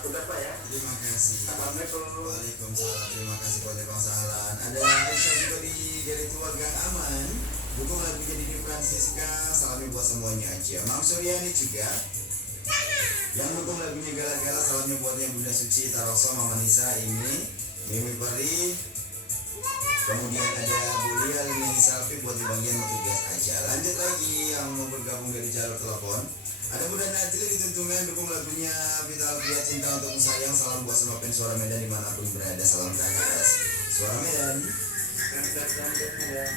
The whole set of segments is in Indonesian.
tugas Pak ya. Terima kasih. Assalamualaikum. Waalaikumsalam. Terima kasih buat Bang Sahlan. Ada Aisyah juga dari keluarga Aman. Dukung lagunya Dini Francisca. Salamnya buat semuanya aja. Mang Suryani juga. Yang dukung lagunya Gala-Gala. Salamnya buatnya Bunda Suci, Taroso, Mama Nisa, ini Mimi Peri. Kemudian ada Bulia, Lini Salvi buat di bagian tugas aja. Lanjut lagi yang mau bergabung dari jalur telepon. Ada Bunda Najli di tuntungan, dukung lagunya Vital Pria Cinta Untuk Sayang. Salam buat semua fans Suara Medan dimanapun berada. Salam atas Suara Medan.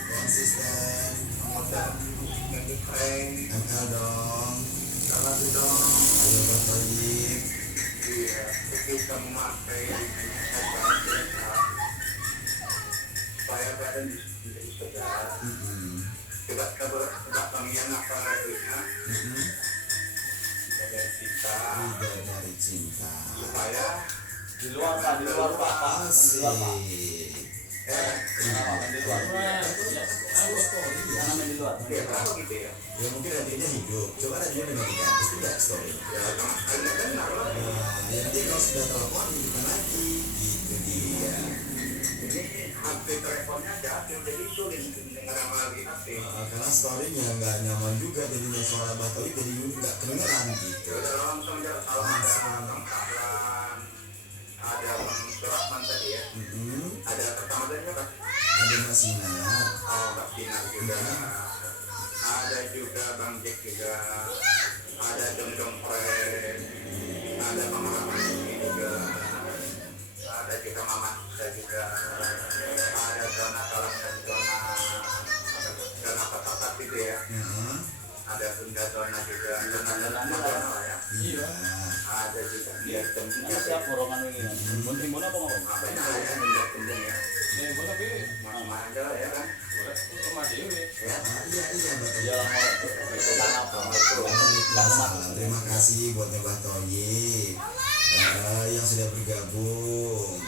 Konsisten. ML dong. Salam dong. Ayo Bang Toyib. Iya, kita memakai supaya badan menjadi segar. Coba kabar belakangnya apa lagunya? Dari kita. Dari cinta. Supaya di luar Pak, di luar Pak. Asik. Di luar. Jangan di luar. ya kenapa gitu ya? Ya mungkin radionya hidup. Coba radionya dimatikan. Terus tidak story. Ya sama sekali benar loh. Ya nanti kalau sudah telepon hidupkan lagi. Gitu dia. Ini HP teleponnya jatuh jadi sulit mendengar lagi HP. Karena storynya nggak nyaman juga. Jadinya suara Batoy jadi nggak kedengeran gitu. Ya udah langsung aja. Salam ada Bang Sahlan, ada Bang Surahman tadi ya. Ada pertama-tama Pak. Ada Mbak Sinar. Oh, Mbak Sinar juga. Ada juga Bang Jack juga. Ada Dong Friend. Ada Mama Ramani juga. Ada juga Mama Nisa juga. Ada Dona Salam dan Dona Petata gitu ya. Ada Bunda Dona juga. Dona ya. Iya. Ada juga dia Ini siap borongan ini. Timbun apa mau? apa namanya Bunda Tembung ya. Timbun tapi Mama aja lah ya kan. rumah dewe. Ya. Iya Batoy. Ya lah mau. Waalaikumsalam. Terima kasih buat Mbak Toyib yang sudah bergabung.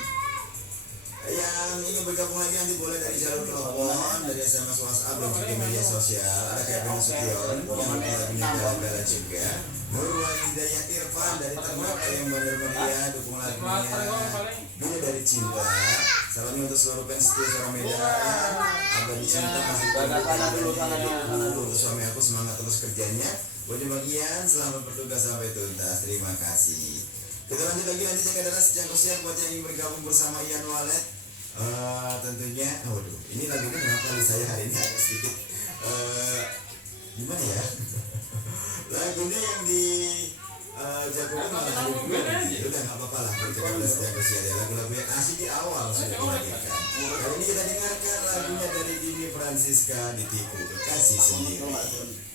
Yang ingin bergabung lagi nanti boleh dari jalur telepon, dari SMS WhatsApp dan juga media sosial. Ada Kevin Nasution yang lagunya Gala-Gala juga. Nurwan Hidayah Irfan dari Ternate yang Bandar Maria, dukung lagunya Bunda Dari Cinta. Salamnya untuk seluruh fans setia Suara Medan. Abadi Cinta masih untuk suami aku, semangat terus kerjanya. Buat di bagian selamat bertugas sampai tuntas. Terima kasih. Kita lanjut lagi, nanti jaga darah sejangkau siap buat yang ingin bergabung bersama Ian Walet. Tentunya, waduh, ini lagunya kenapa di saya hari ini agak sedikit gimana ya? Lagunya yang di jagoan malah ada dua nih. Udah nggak apa-apa lah, kita udah sejangkau siap ya. Lagu-lagu yang asik di awal sudah dihadirkan. Kali ini kita dengarkan lagunya dari Dini Francisca, Ditipu Kekasih Sendiri.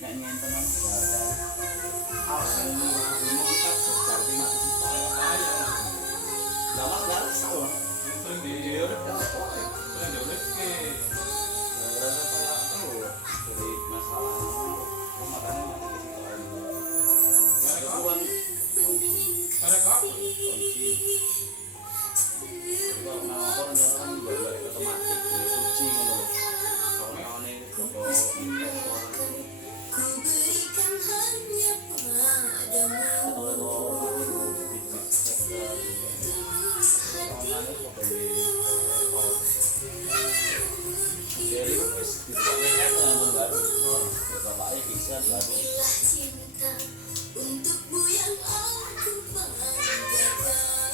Nyanyiin teman. Lama nggak salah. Dia udah kata dia udah ke. Rasa kayak dari masalah makanya mereka kalau nama orang juga balik otomatis suci ngono. Kawan-kawan ini Untukmu yang aku banggakan.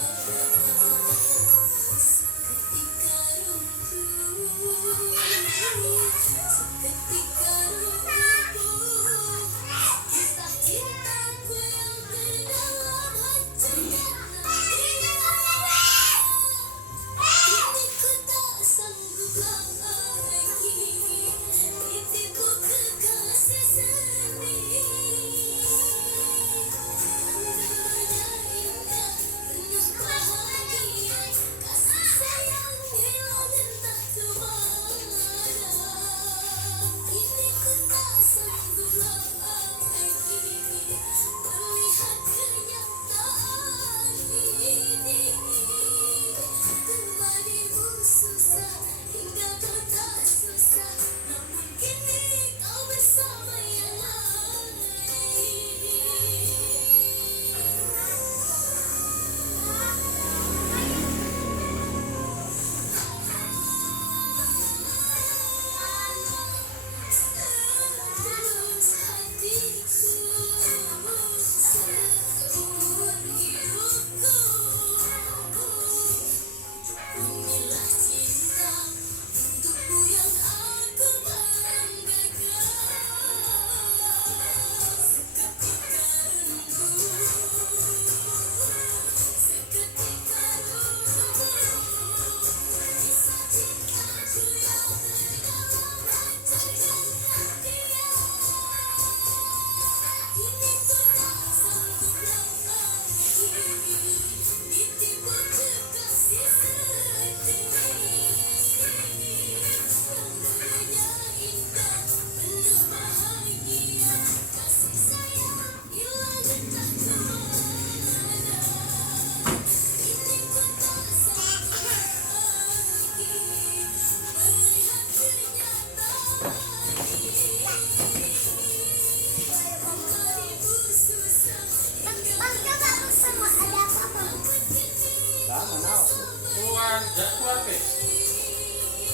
Keluar, jangan keluar, Pe.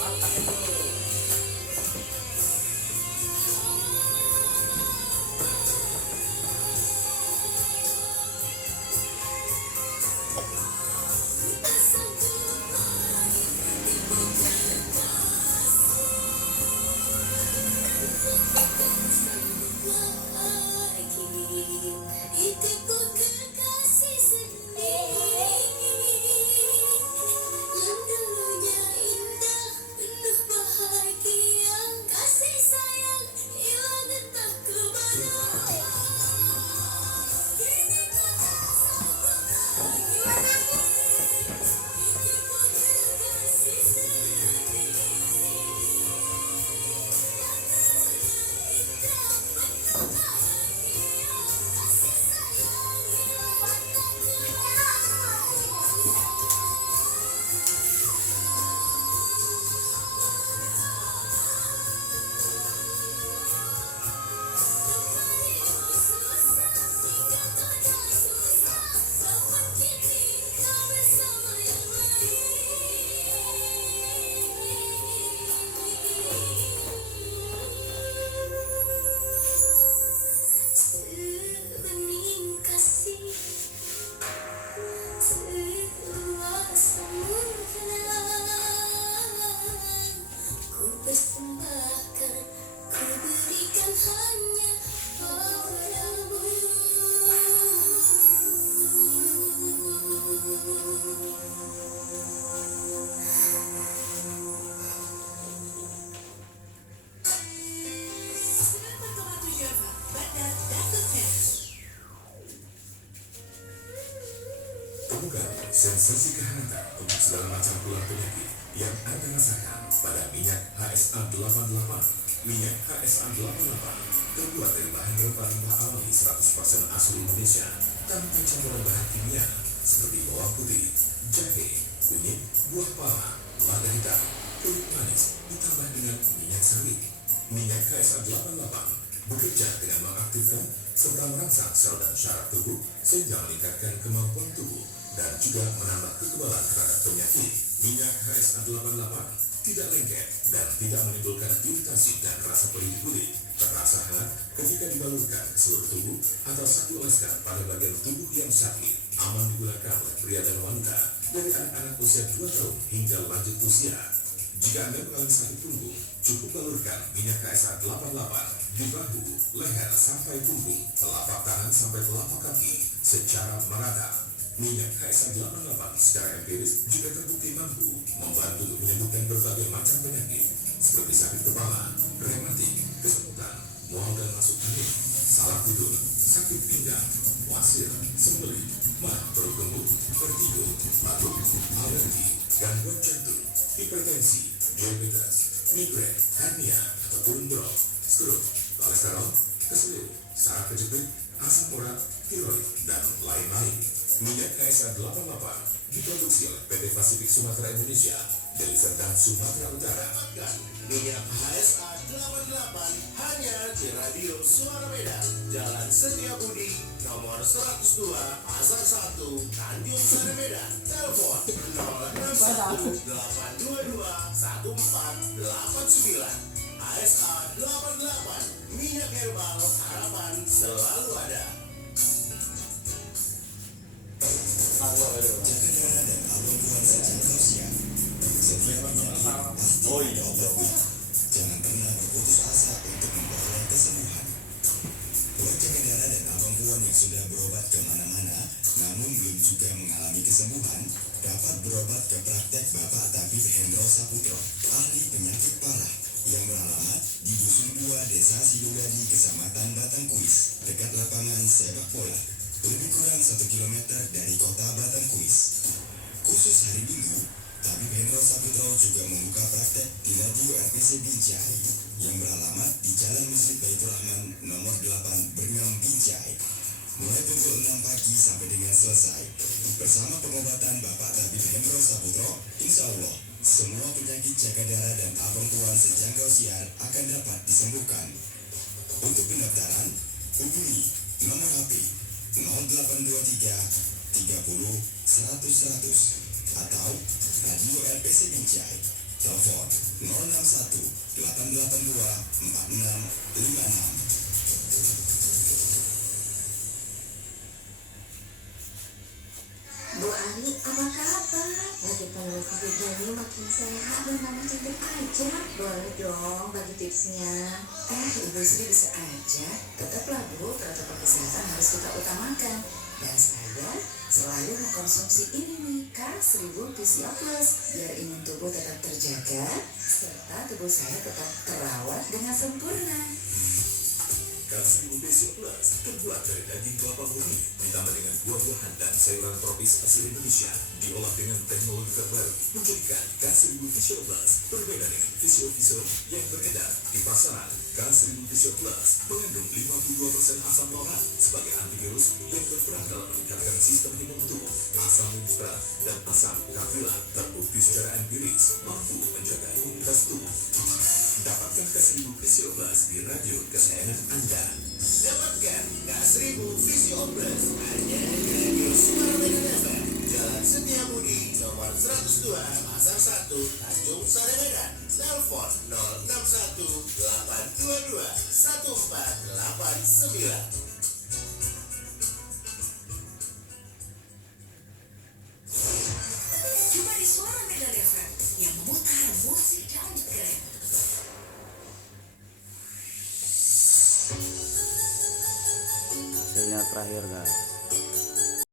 Makan dulu. Temukan sensasi kehangatan untuk segala macam tulang penyakit yang Anda rasakan pada minyak HSA 88. Minyak HSA 88 terbuat dari bahan rempah-rempah alami 100% asli Indonesia tanpa campuran bahan kimia seperti bawang putih, jahe, kunyit, buah pala, lada hitam, kunyit manis ditambah dengan minyak sawit. Minyak HSA 88 bekerja dengan mengaktifkan serta merangsang sel dan syaraf tubuh sehingga meningkatkan kemampuan tubuh dan juga menambah kekebalan terhadap penyakit. Minyak HSA 88 tidak lengket dan tidak menimbulkan iritasi dan rasa perih kulit. Terasa hangat ketika dibalurkan ke seluruh tubuh atau saat dioleskan pada bagian tubuh yang sakit. Aman digunakan oleh pria dan wanita dari anak-anak usia 2 tahun hingga lanjut usia. Jika Anda mengalami sakit punggung, cukup balurkan minyak HSA 88 di bahu, leher sampai punggung, telapak tangan sampai telapak kaki secara merata. Minyak HSA 88 secara empiris juga terbukti mampu membantu untuk menyembuhkan berbagai macam penyakit seperti sakit kepala, rematik, kesemutan, mual dan masuk angin, salah tidur, sakit pinggang, wasir, sembeli, mah perut kembung, vertigo, batuk, alergi, gangguan jantung, hipertensi, diabetes, migrain, hernia atau turun drop, stroke, kolesterol, keselio, saraf kejepit, asam urat, tiroid, dan lain-lain. Minyak HSA 88 diproduksi oleh PT Pasifik Sumatera Indonesia dari Serdang, Sumatera Utara. Minyak HSA 88 hanya di Radio Suara Medan, Jalan Setiabudi, nomor 102, Pasar 1, Tanjung Sari Medan. Telepon 061 822 1489. HSA 88, minyak herbal harapan selalu ada. Jaga darah dan abang sejak usia. Setiap penyakit pasti ada obatnya. Jangan pernah berputus asa untuk memperoleh kesembuhan. Buat jaga darah dan abang yang sudah berobat kemana-mana, namun belum juga mengalami kesembuhan, dapat berobat ke praktek Bapak Tabib Hendro Saputro, ahli penyakit parah, yang beralamat di Dusun 2, Desa Sidogadi, Kecamatan Batangkuis, dekat lapangan sepak bola. Lebih kurang 1 kilometer dari kota Batangkuis. Khusus hari Minggu, Tabib Hendro Saputro juga membuka praktek di Radio RPC Binjai yang beralamat di Jalan Masjid Baitur Rahman nomor 8 Berngam Binjai. Mulai pukul 6 pagi sampai dengan selesai. Bersama pengobatan Bapak Tabib Hendro Saputro, insya Allah semua penyakit jaga darah dan abang sejangkau siar akan dapat disembuhkan. Untuk pendaftaran, hubungi nomor HP 0823 30 100 100 atau Radio RPC Binjai. Telepon 061 882 4656. Bu Ani, apa kabar? Lagi pada ini makin sehat dan makin cantik aja. Boleh dong bagi tipsnya. Ibu Sri bisa aja. Tetaplah Bu, protokol kesehatan harus kita utamakan. Dan saya selalu mengkonsumsi ini nih, K1000 PCO Plus, biar imun tubuh tetap terjaga, serta tubuh saya tetap terawat dengan sempurna. K1000 PCO Plus terbuat dari daging kelapa murni, ditambah dengan buah-buahan dan sayuran tropis asli Indonesia, diolah dengan teknologi terbaru, menjadikan K1000 PCO Plus berbeda dengan PCO yang beredar di pasaran. K1000 PCO Plus mengandung 52% asam laurat sebagai antivirus yang berperan dalam meningkatkan sistem imun tubuh. Asam nitrat dan asam kafilat terbukti secara empiris mampu menjaga imunitas tubuh. Dapatkan K1000 PCO Plus di radio kesayangan Anda. Dapatkan K1000 PCO Plus hanya di Radio Suara Medan FM, Jalan Setiabudi, nomor 102, Pasar 1, Tanjung Sari Medan. Telepon 061 822 1489. Cuma di Suara Medan FM yang memutar musik dan keren. Hasilnya terakhir guys.